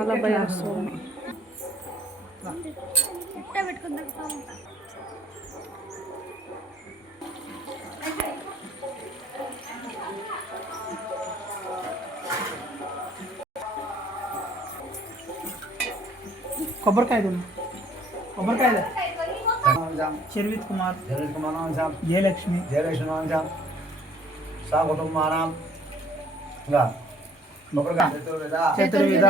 కాలభైరవ స్వామి. కొబ్బరికాయ కొబ్బరికాయ శర్విత్ కుమార్ జయలక్ష్మి కుటుంబానం చతుర్విధ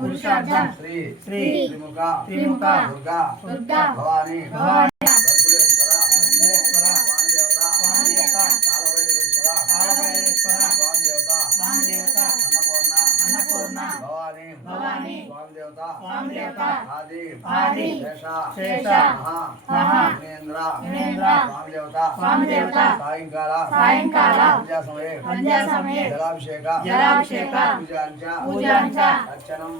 పురుషార్థం శ్రీ త్రిముఖ దుర్గా భవాని ఆది శేష సాయంకాల సంధ్యా సమయే జలాభిషేక పూజాంచ అర్చనం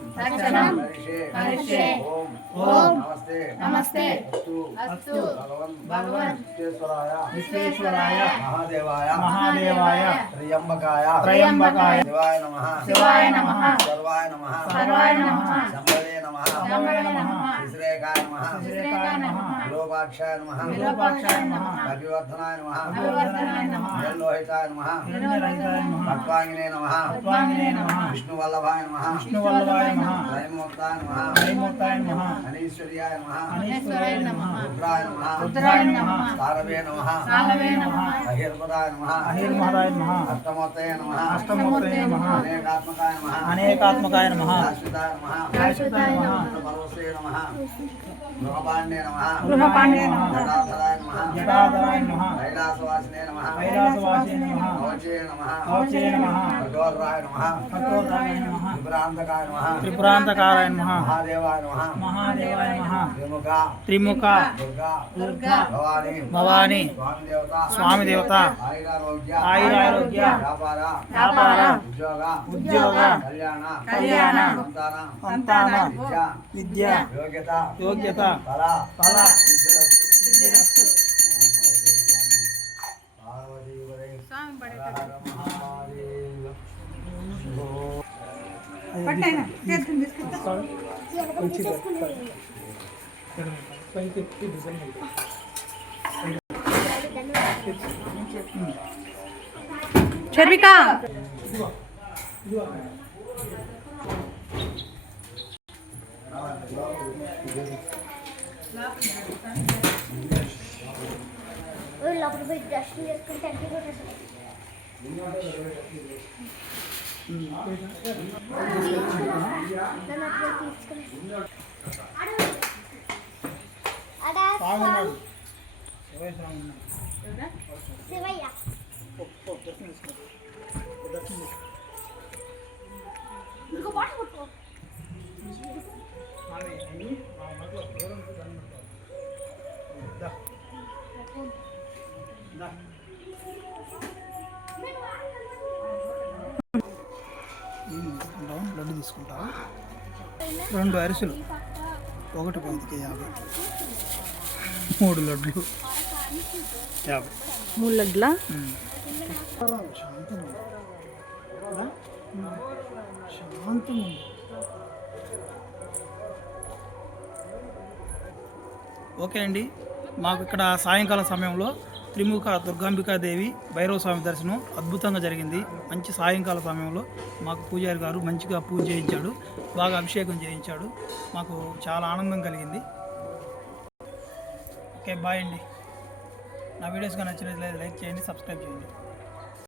కరిష్యే ఓం నమస్తే అస్తు భగవన్ విశ్వేశ్వరాయ మహాదేవాయ త్రయంబకాయ శివాయ నమః సర్వాయ నమః శంభవే నమః విశ్రేకాయ నమః విలోపాక్షాయ నమః అభివర్ధనాయ నమః జల్లోహితాయ నమః పక్వాంగినే నమః విష్ణువల్లభాయ నమః త్రైమూర్తాయ నమః అనీశ్వర్యాయ నమః రుద్రాయ నమః తారవే నమః అహిర్పదాయ నమః అష్టమూర్తయే నమః అనేకాత్మకాయ నమః శాశ్వతాయ నమః పరవశే నమః గృహపాండే నమః జటాధరాయ నమః కైలాసవాసినే నమః కవచే నమః కఠోరాయ నమః త్రిపురాంతకాయ నమః మహాదేవాయ నమః త్రిముఖ దుర్గా భవాని స్వామి దేవత ఆయురారోగ్య వ్యాపార ఉద్యోగ కళ్యాణ సంతాన విద్య యోగ్యత ఫల చర్విక శివయ్య ఇంకో పాట కొట్టుకో లడ్డు తీసుకుంటా 2 అరిసెలు 1 5కి 50 3 లడ్లు 50 3 లడ్లా శాంతం ఓకే అండి. మాకు ఇక్కడ సాయంకాలం సమయంలో త్రిముఖ దుర్గాంబికాదేవి భైరవ స్వామి దర్శనం అద్భుతంగా జరిగింది. మంచి సాయంకాల సమయంలో మాకు పూజారి గారు మంచిగా పూజ చేయించాడు, బాగా అభిషేకం చేయించాడు. మాకు చాలా ఆనందం కలిగింది. ఓకే, బాయ్ అండి. నా వీడియోస్ కానీ నచ్చినట్లయితే లైక్ చేయండి, సబ్స్క్రైబ్ చేయండి.